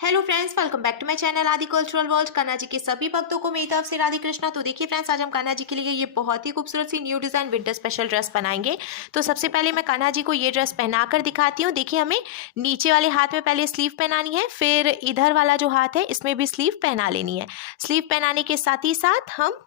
Hello friends, welcome back to my channel Aadi cultural world. Kanha ji के सभी भक्तों को मेरी तरफ से राधे कृष्णा। तो देखिए फ्रेंड्स, आज हम कान्हा जी के लिए ये बहुत ही खूबसूरत सी new design winter special dress बनाएंगे। तो सबसे पहले मैं कान्हा जी को ये ड्रेस पहनाकर दिखाती हूँ। देखिए, हमें नीचे वाले हाथ में पहले स्लीव पहनानी है, फिर इधर वाला जो हाथ है इसमें भी स्लीव पहना लेनी है। स्लीव पहनाने के साथ ही साथ हम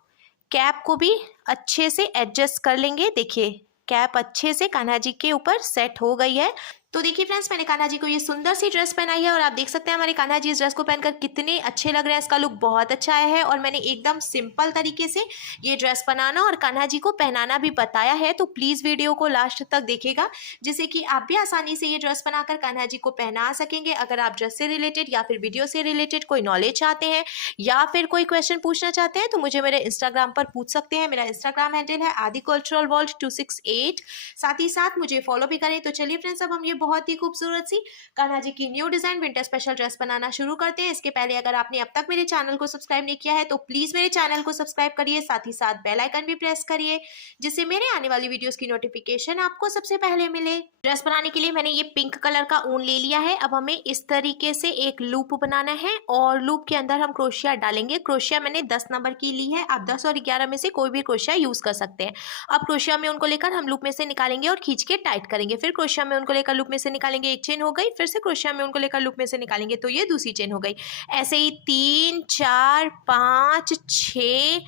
कैप को भी अच्छे से एडजस्ट कर लेंगे। देखिए, कैप अच्छे से कान्हा जी के ऊपर सेट हो गई है। तो देखिए फ्रेंड्स, मैंने कान्हा जी को ये सुंदर सी ड्रेस पहनाई है और आप देख सकते हैं हमारे कान्हा जी इस ड्रेस को पहनकर कितने अच्छे लग रहे हैं। इसका लुक बहुत अच्छा आया है और मैंने एकदम सिंपल तरीके से ये ड्रेस बनाना और कान्हा जी को पहनाना भी बताया है। तो प्लीज़ वीडियो को लास्ट तक देखिएगा, जिससे कि आप भी आसानी से ये ड्रेस बनाकर कान्हा जी को पहना सकेंगे। अगर आप ड्रेस से रिलेटेड या फिर वीडियो से रिलेटेड कोई नॉलेज चाहते हैं या फिर कोई क्वेश्चन पूछना चाहते हैं तो मुझे मेरे इंस्टाग्राम पर पूछ सकते हैं। मेरा इंस्टाग्राम हैंडल है आदि कल्चरल वर्ल्ड 268। साथ ही साथ मुझे फॉलो भी करें। तो चलिए फ्रेंड्स, अब हम ये बहुत ही खूबसूरत सी कान्हा जी की new design winter special dress बनाना शुरू करते हैं। इसके पहले अगर आपने अब तक मेरे चैनल को सब्सक्राइब नहीं किया है तो प्लीज मेरे चैनल को सब्सक्राइब करिए, साथ ही साथ बेल आइकन भी प्रेस करिए, जिससे मेरे आने वाली वीडियोस की नोटिफिकेशन आपको सबसे पहले मिले। ड्रेस बनाने के लिए मैंने ये पिंक कलर का ऊन ले लिया है। अब हमें इस तरीके से एक लूप बनाना है और लूप के अंदर हम क्रोशिया डालेंगे। क्रोशिया मैंने 10 नंबर की ली है, आप 10 और 11 में से कोई भी क्रोशिया यूज कर सकते हैं। अब क्रोशिया में उनको लेकर हम लूप में से निकालेंगे और खींच के टाइट करेंगे। फिर क्रोशिया में उनको लेकर लूप में से निकालेंगे, एक चेन हो गई। फिर से क्रोशिया में उनको लेकर लूप में से निकालेंगे तो ये दूसरी चेन हो गई। ऐसे ही 3 4 5 6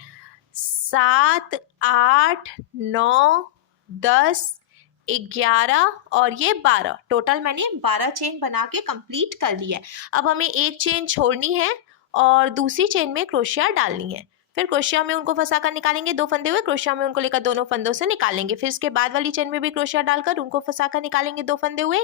7 8 9 10 11 और ये 12, टोटल मैंने 12 चेन बना के कंप्लीट कर ली है। अब हमें एक चेन छोड़नी है और दूसरी चेन में क्रोशिया डालनी है। फिर क्रोशिया में उनको फंसा कर निकालेंगे, 2 फंदे हुए। क्रोशिया में उनको लेकर दोनों फंदों से निकालेंगे। फिर इसके बाद वाली चेन में भी क्रोशिया डालकर उनको फंसा कर निकालेंगे, 2 फंदे हुए।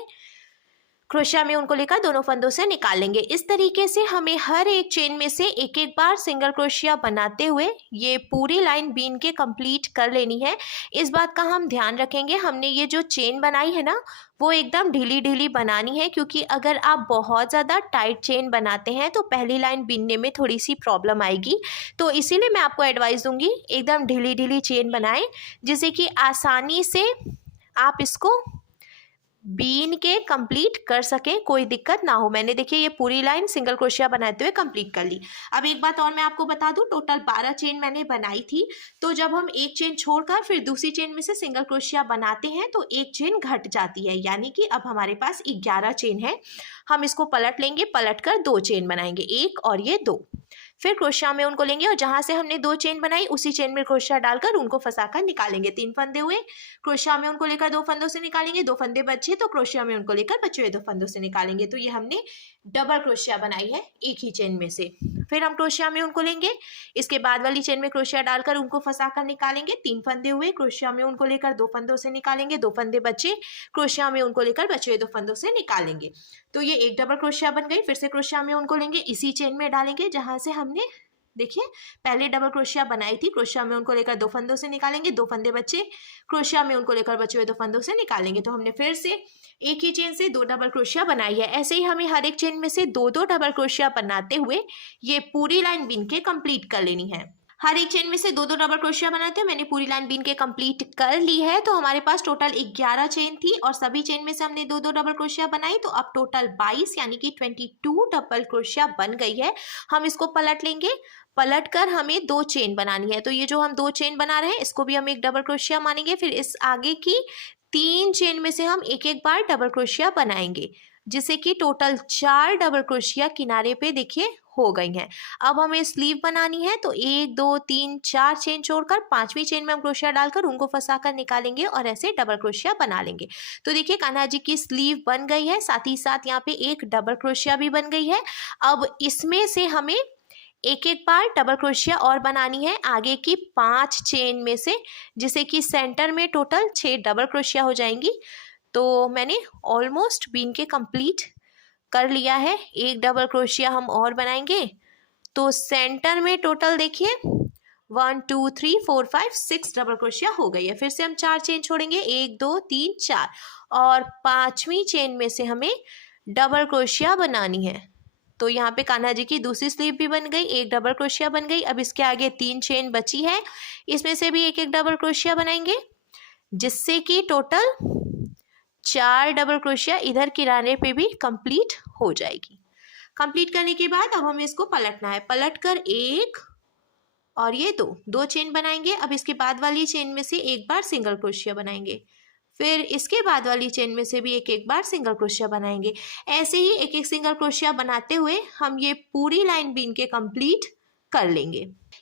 क्रोशिया में उनको लेकर दोनों फंदों से निकालेंगे। इस तरीके से हमें हर एक चेन में से एक एक बार सिंगल क्रोशिया बनाते हुए ये पूरी लाइन बीन के कंप्लीट कर लेनी है। इस बात का हम ध्यान रखेंगे, हमने ये जो चेन बनाई है ना वो एकदम ढीली ढीली बनानी है, क्योंकि अगर आप बहुत ज़्यादा टाइट चेन बनाते हैं तो पहली लाइन बीनने में थोड़ी सी प्रॉब्लम आएगी। तो इसीलिए मैं आपको एडवाइस दूंगी, एकदम ढीली ढीली चेन बनाएं, जिससे कि आसानी से आप इसको बीन के कंप्लीट कर सके, कोई दिक्कत ना हो। मैंने देखिए ये पूरी लाइन सिंगल क्रोशिया बनाते हुए कंप्लीट कर ली। अब एक बात और मैं आपको बता दूं, टोटल 12 चेन मैंने बनाई थी। तो जब हम एक चेन छोड़कर फिर दूसरी चेन में से सिंगल क्रोशिया बनाते हैं तो एक चेन घट जाती है, यानी कि अब हमारे पास 11 चेन है। हम इसको पलट लेंगे, पलट कर 2 चेन बनाएंगे, एक और ये 2। फिर क्रोशिया में उनको लेंगे और जहां से हमने 2 चेन बनाई उसी चेन में क्रोशिया डालकर उनको फंसाकर निकालेंगे। 3 फंदे हुए, क्रोशिया में उनको लेकर 2 फंदों से निकालेंगे, 2 फंदे बचे तो क्रोशिया में उनको लेकर बचे हुए 2 फंदों से निकालेंगे। तो ये हमने डबल क्रोशिया बनाई है एक ही चेन में से। फिर हम क्रोशिया में उनको लेंगे, इसके बाद वाली चेन में क्रोशिया डालकर उनको फंसाकर निकालेंगे। 3 फंदे हुए, क्रोशिया में उनको लेकर 2 फंदों से निकालेंगे, 2 फंदे बचे, क्रोशिया में उनको लेकर बचे हुए 2 फंदों से निकालेंगे। तो ये एक डबल क्रोशिया बन गई। फिर से क्रोशिया में उनको लेंगे, इसी चेन में डालेंगे जहां से हमने देखिए पहले डबल क्रोशिया बनाई थी। क्रोशिया में उनको लेकर 2 फंदों से निकालेंगे, 2 फंदे बचे, क्रोशिया में उनको लेकर बचे हुए 2 फंदों से निकालेंगे। तो हमने फिर से एक ही चेन से 2 डबल क्रोशिया बनाई है। ऐसे ही हमें हर एक चेन में से 2-2 डबल क्रोशिया बनाते हुए ये पूरी लाइन बीन के कंप्लीट कर लेनी है। हर एक चेन में से 2-2 डबल क्रोशिया बनाते हैं। मैंने पूरी लाइन बीन के कंप्लीट कर ली है। तो हमारे पास टोटल 11 चेन थी और सभी चेन में से हमने 2-2 डबल क्रोशिया बनाई, तो अब टोटल 22 यानी कि 22 डबल क्रोशिया बन गई है। हम इसको पलट लेंगे, पलट कर हमें 2 चेन बनानी है। तो ये जो हम 2 चेन बना रहे हैं इसको भी हम एक डबल क्रोशिया मानेंगे। फिर इस आगे की 3 चेन में से हम एक एक बार डबल क्रोशिया बनाएंगे, जिससे कि टोटल 4 डबल क्रोशिया किनारे पे देखिए हो गई हैं। अब हमें स्लीव बनानी है, तो 1 2 3 4 चेन छोड़कर 5वीं चेन में हम क्रोशिया डालकर उनको फंसाकर निकालेंगे और ऐसे डबल क्रोशिया बना लेंगे। तो देखिए कान्हा जी की स्लीव बन गई है, साथ ही साथ यहाँ पे एक डबल क्रोशिया भी बन गई है। अब इसमें से हमें एक एक बार डबल क्रोशिया और बनानी है आगे की 5 चेन में से, जिससे कि सेंटर में टोटल 6 डबल क्रोशिया हो जाएंगी। तो मैंने ऑलमोस्ट बीन के कंप्लीट कर लिया है। एक डबल क्रोशिया हम और बनाएंगे तो सेंटर में टोटल देखिए 1 2 3 4 5 6 डबल क्रोशिया हो गई है। फिर से हम 4 चेन छोड़ेंगे, 1 2 3 4, और 5वीं चेन में से हमें डबल क्रोशिया बनानी है। तो यहाँ पे कान्हा जी की दूसरी स्लीव भी बन गई, एक डबल क्रोशिया बन गई। अब इसके आगे 3 चेन बची है, इसमें से भी एक एक डबल क्रोशिया बनाएंगे, जिससे कि टोटल 4 डबल क्रोशिया इधर किनारे पे भी कंप्लीट हो जाएगी। कंप्लीट करने के बाद अब हमें इसको पलटना है, पलट कर एक और ये दो चेन बनाएंगे। अब इसके बाद वाली चेन में से एक बार सिंगल क्रोशिया बनाएंगे, फिर इसके बाद वाली चेन में से भी एक एक बार सिंगल क्रोशिया बनाएंगे। ऐसे ही एक एक सिंगल क्रोशिया बनाते हुए हम ये पूरी लाइन बीन के कंप्लीट कर लेंगे।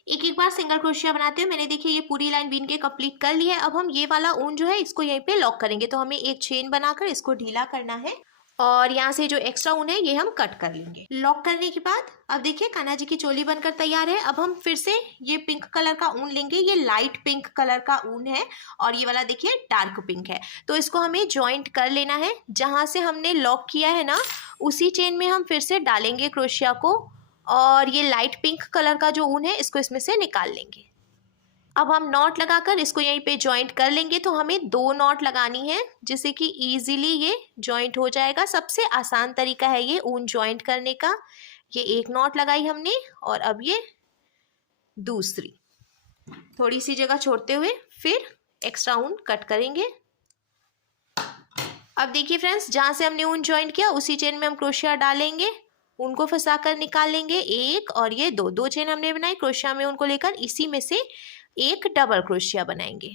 एक एक बार सिंगल क्रोशिया बनाते हुए मैंने देखिए ये पूरी लाइन बीन के कंप्लीट कर लिया है। अब हम ये वाला ऊन जो है इसको यहीं पे लॉक करेंगे, तो हमें एक चेन बनाकर इसको ढीला करना है और यहाँ से जो एक्स्ट्रा ऊन है ये हम कट कर लेंगे। लॉक करने के बाद अब देखिए कान्हा जी की चोली बनकर तैयार है। अब हम फिर से ये पिंक कलर का ऊन लेंगे, ये लाइट पिंक कलर का ऊन है और ये वाला देखिए डार्क पिंक है। तो इसको हमें जॉइंट कर लेना है, जहाँ से हमने लॉक किया है ना उसी चेन में हम फिर से डालेंगे क्रोशिया को और ये लाइट पिंक कलर का जो ऊन है इसको इसमें से निकाल लेंगे। अब हम नॉट लगाकर इसको यहीं पे जॉइंट कर लेंगे। तो हमें 2 नॉट लगानी है जिससे कि इजीली ये जॉइंट हो जाएगा। सबसे आसान तरीका है ये ऊन जॉइंट करने का। ये एक नॉट लगाई हमने और अब ये दूसरी, थोड़ी सी जगह छोड़ते हुए फिर एक्स्ट्रा ऊन कट करेंगे। अब देखिए फ्रेंड्स, जहाँ से हमने ऊन जॉइंट किया उसी चेन में हम क्रोशिया डालेंगे, उनको फंसा कर निकाल लेंगे एक और ये दो चेन हमने बनाई, क्रोशिया में उनको लेकर इसी में से एक डबल क्रोशिया बनाएंगे।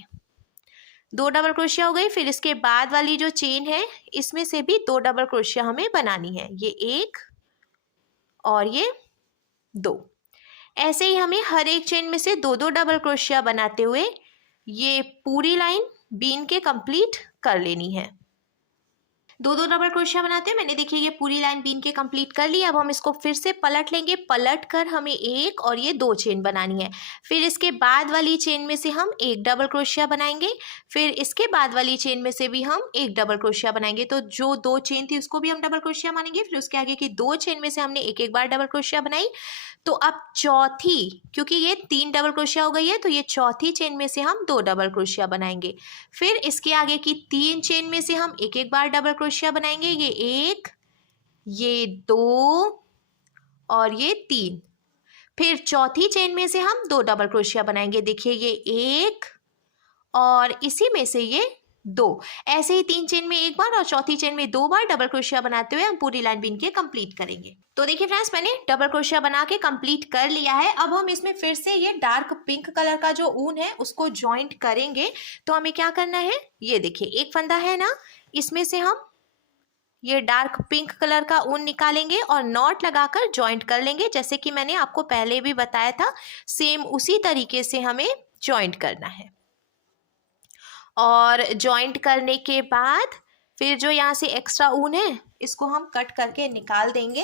2 डबल क्रोशिया हो गई। फिर इसके बाद वाली जो चेन है इसमें से भी 2 डबल क्रोशिया हमें बनानी है, ये एक और ये 2। ऐसे ही हमें हर एक चेन में से 2 डबल क्रोशिया बनाते हुए ये पूरी लाइन बीन के कंप्लीट कर लेनी है। 2 डबल क्रोशिया बनाते हैं। मैंने देखिए ये पूरी लाइन बीन के कंप्लीट कर ली। अब हम इसको फिर से पलट लेंगे, पलट कर हमें एक और ये 2 चेन बनानी है। फिर इसके बाद वाली चेन में से हम एक डबल क्रोशिया बनाएंगे, फिर इसके बाद वाली चेन में से भी हम एक डबल क्रोशिया बनाएंगे। तो जो 2 चेन थी उसको भी हम डबल क्रोशिया मानेंगे। फिर उसके आगे की 2 चेन में से हमने एक एक बार डबल क्रोशिया बनाई। तो अब चौथी, क्योंकि ये 3 डबल क्रोशिया हो गई है तो ये चौथी चेन में से हम 2 डबल क्रोशिया बनाएंगे। फिर इसके आगे की 3 चेन में से हम एक एक बार डबल क्रोशिया बनाएंगे, ये 1, ये 2 और ये 3। फिर चौथी चेन में से हम 2 डबल क्रोशिया बनाएंगे, देखिए ये 1 और इसी में से ये 2। ऐसे ही 3 चेन में एक बार और चौथी चेन में 2 बार डबल क्रोशिया बनाते हुए हम पूरी लाइन बीन के कंप्लीट करेंगे। तो देखिए फ्रेंड्स, मैंने डबल क्रोशिया बना के कंप्लीट कर लिया है। अब हम इसमें फिर से ये डार्क पिंक कलर का जो ऊन है उसको जॉइंट करेंगे। तो हमें क्या करना है, ये देखिए एक फंदा है ना, इसमें से हम ये डार्क पिंक कलर का ऊन निकालेंगे और नॉट लगाकर जॉइंट कर लेंगे, जैसे कि मैंने आपको पहले भी बताया था। सेम उसी तरीके से हमें जॉइंट करना है और जॉइंट करने के बाद फिर जो यहाँ से एक्स्ट्रा ऊन है इसको हम कट करके निकाल देंगे।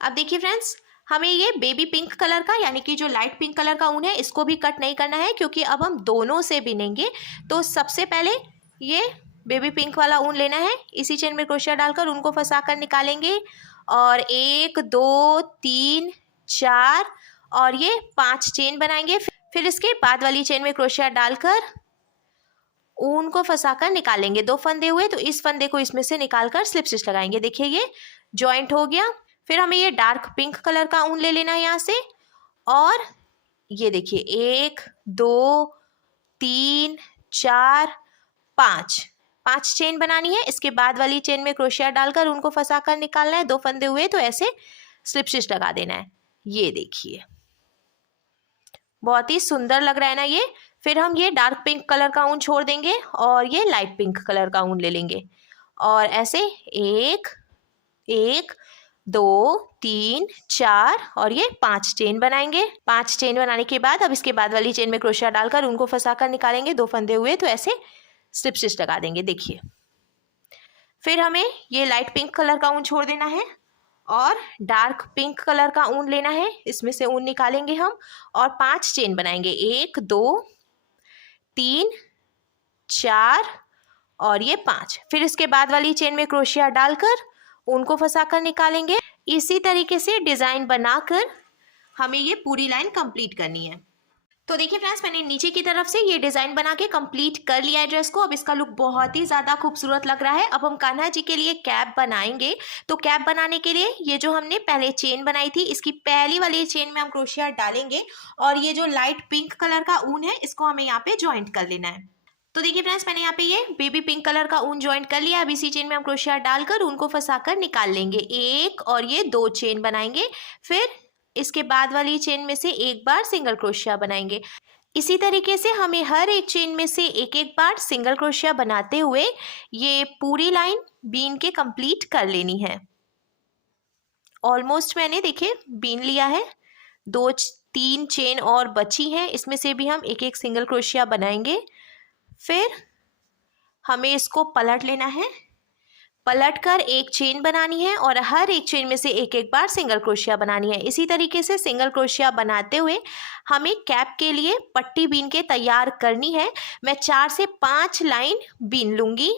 अब देखिए फ्रेंड्स, हमें ये बेबी पिंक कलर का यानी कि जो लाइट पिंक कलर का ऊन है इसको भी कट नहीं करना है, क्योंकि अब हम दोनों से बिनेंगे। तो सबसे पहले ये बेबी पिंक वाला ऊन लेना है, इसी चेन में क्रोशिया डालकर उनको फंसा कर निकालेंगे और 1 2 3 4 और ये 5 चेन बनाएंगे। फिर इसके बाद वाली चेन में क्रोशिया डालकर ऊन को फंसाकर निकालेंगे। 2 फंदे हुए तो इस फंदे को इसमें से निकालकर स्लिप स्टिच लगाएंगे, देखिए ये जॉइंट हो गया। फिर हमें ये डार्क पिंक कलर का ऊन ले लेना है यहाँ से और ये देखिए 1 2 3 4 5 चेन बनानी है। इसके बाद वाली चेन में क्रोशिया डालकर उनको फंसाकर निकालना है। 2 फंदे हुए तो ऐसे स्लिप स्टिच लगा देना है, ये देखिए बहुत ही सुंदर लग रहा है ना ये। फिर हम ये डार्क पिंक कलर का ऊन छोड़ देंगे और ये लाइट पिंक कलर का ऊन ले लेंगे और ऐसे 1 2 3 4 और ये 5 चेन बनाएंगे। 5 चेन बनाने के बाद अब इसके बाद वाली चेन में क्रोशिया डालकर उनको फंसाकर निकालेंगे। 2 फंदे हुए तो ऐसे स्लिप स्टिच लगा देंगे, देखिए। फिर हमें ये लाइट पिंक कलर का ऊन छोड़ देना है और डार्क पिंक कलर का ऊन लेना है, इसमें से ऊन निकालेंगे हम और 5 चेन बनाएंगे, 1 2 3 4 और ये 5। फिर इसके बाद वाली चेन में क्रोशिया डालकर उनको फंसाकर निकालेंगे। इसी तरीके से डिज़ाइन बनाकर हमें ये पूरी लाइन कंप्लीट करनी है। तो देखिए फ्रेंड्स, मैंने नीचे की तरफ से ये डिज़ाइन बना के कंप्लीट कर लिया है ड्रेस को। अब इसका लुक बहुत ही ज़्यादा खूबसूरत लग रहा है। अब हम कान्हा जी के लिए कैप बनाएंगे। तो कैप बनाने के लिए ये जो हमने पहले चेन बनाई थी इसकी पहली वाली चेन में हम क्रोशिया डालेंगे और ये जो लाइट पिंक कलर का ऊन है इसको हमें यहाँ पे जॉइंट कर लेना है। तो देखिए फ्रेंड्स, मैंने यहाँ पे ये बेबी पिंक कलर का ऊन ज्वाइंट कर लिया। अब इसी चेन में हम क्रोशिया डालकर ऊन को फंसाकर निकाल लेंगे। एक और ये 2 चेन बनाएंगे, फिर इसके बाद वाली चेन में से एक बार सिंगल क्रोशिया बनाएंगे। इसी तरीके से हमें हर एक चेन में से एक एक बार सिंगल क्रोशिया बनाते हुए ये पूरी लाइन बीन के कंप्लीट कर लेनी है। ऑलमोस्ट मैंने देखिए बीन लिया है, 3 चेन और बची हैं, इसमें से भी हम एक एक सिंगल क्रोशिया बनाएंगे। फिर हमें इसको पलट लेना है, पलटकर एक चेन बनानी है और हर एक चेन में से एक एक बार सिंगल क्रोशिया बनानी है। इसी तरीके से सिंगल क्रोशिया बनाते हुए हमें कैप के लिए पट्टी बीन के तैयार करनी है। मैं 4 से 5 लाइन बीन लूँगी।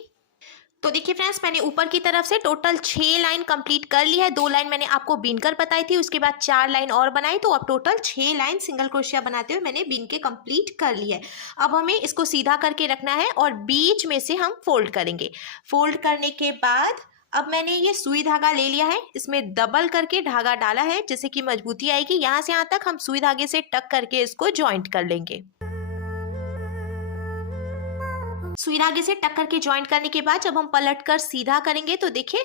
तो देखिए फ्रेंड्स, मैंने ऊपर की तरफ से टोटल 6 लाइन कंप्लीट कर ली है। 2 लाइन मैंने आपको बीन कर बताई थी, उसके बाद 4 लाइन और बनाई, तो अब टोटल 6 लाइन सिंगल क्रोशिया बनाते हुए मैंने बीन के कंप्लीट कर ली है। अब हमें इसको सीधा करके रखना है और बीच में से हम फोल्ड करेंगे। फोल्ड करने के बाद अब मैंने ये सुई धागा ले लिया है, इसमें डबल करके धागा डाला है जिससे कि मजबूती आएगी। यहाँ से यहाँ तक हम सुई धागे से टक करके इसको ज्वाइंट कर लेंगे। सुई धागे से टक करके ज्वाइंट करने के बाद जब हम पलट कर सीधा करेंगे तो देखिए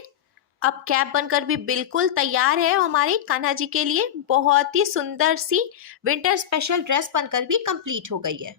अब कैप बनकर भी बिल्कुल तैयार है। हमारे कान्हा जी के लिए बहुत ही सुंदर सी विंटर स्पेशल ड्रेस बनकर भी कंप्लीट हो गई है।